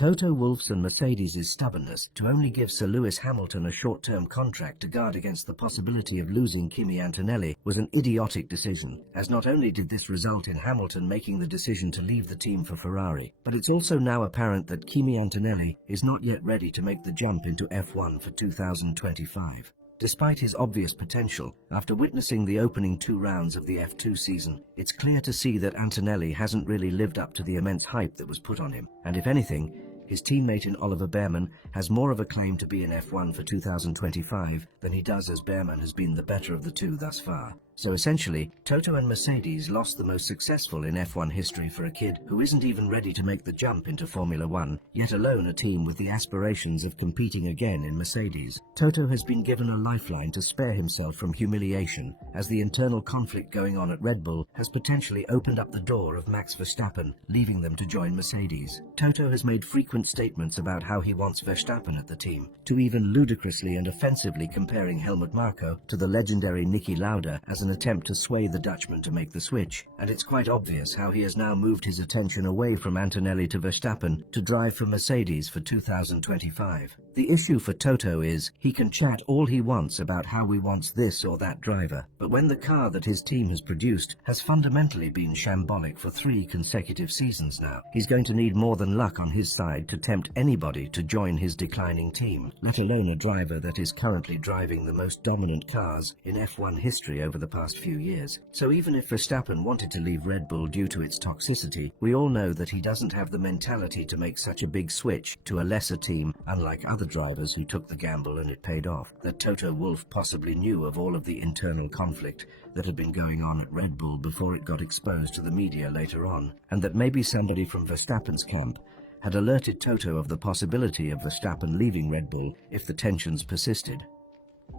Toto Wolff's and Mercedes' stubbornness to only give Sir Lewis Hamilton a short-term contract to guard against the possibility of losing Kimi Antonelli was an idiotic decision, as not only did this result in Hamilton making the decision to leave the team for Ferrari, but it's also now apparent that Kimi Antonelli is not yet ready to make the jump into F1 for 2025. Despite his obvious potential, after witnessing the opening 2 rounds of the F2 season, it's clear to see that Antonelli hasn't really lived up to the immense hype that was put on him, and if anything, his teammate in Oliver Behrman has more of a claim to be in F1 for 2025 than he does, as Behrman has been the better of the two thus far. So essentially, Toto and Mercedes lost the most successful in F1 history for a kid who isn't even ready to make the jump into Formula One, yet alone a team with the aspirations of competing again in Mercedes. Toto has been given a lifeline to spare himself from humiliation, as the internal conflict going on at Red Bull has potentially opened up the door of Max Verstappen, leaving them to join Mercedes. Toto has made frequent statements about how he wants Verstappen at the team, to even ludicrously and offensively comparing Helmut Marko to the legendary Niki Lauda as an attempt to sway the Dutchman to make the switch, and it's quite obvious how he has now moved his attention away from Antonelli to Verstappen to drive for Mercedes for 2025. The issue for Toto is, he can chat all he wants about how he wants this or that driver, but when the car that his team has produced has fundamentally been shambolic for 3 consecutive seasons now, he's going to need more than luck on his side to tempt anybody to join his declining team, let alone a driver that is currently driving the most dominant cars in F1 history over the past few years. So even if Verstappen wanted to leave Red Bull due to its toxicity, we all know that he doesn't have the mentality to make such a big switch to a lesser team, unlike other drivers who took the gamble and it paid off. That Toto Wolff possibly knew of all of the internal conflict that had been going on at Red Bull before it got exposed to the media later on, and that maybe somebody from Verstappen's camp had alerted Toto of the possibility of Verstappen leaving Red Bull if the tensions persisted.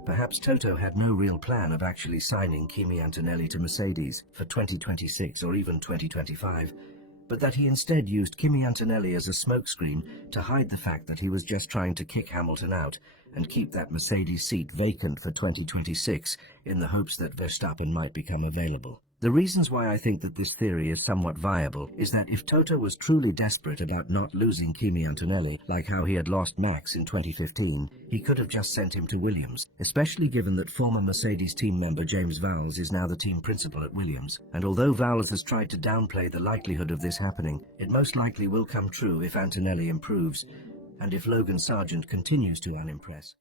Perhaps Toto had no real plan of actually signing Kimi Antonelli to Mercedes for 2026 or even 2025, but that he instead used Kimi Antonelli as a smokescreen to hide the fact that he was just trying to kick Hamilton out and keep that Mercedes seat vacant for 2026 in the hopes that Verstappen might become available. The reasons why I think that this theory is somewhat viable is that if Toto was truly desperate about not losing Kimi Antonelli, like how he had lost Max in 2015, he could have just sent him to Williams, especially given that former Mercedes team member James Vowles is now the team principal at Williams. And although Vowles has tried to downplay the likelihood of this happening, it most likely will come true if Antonelli improves, and if Logan Sargent continues to unimpress.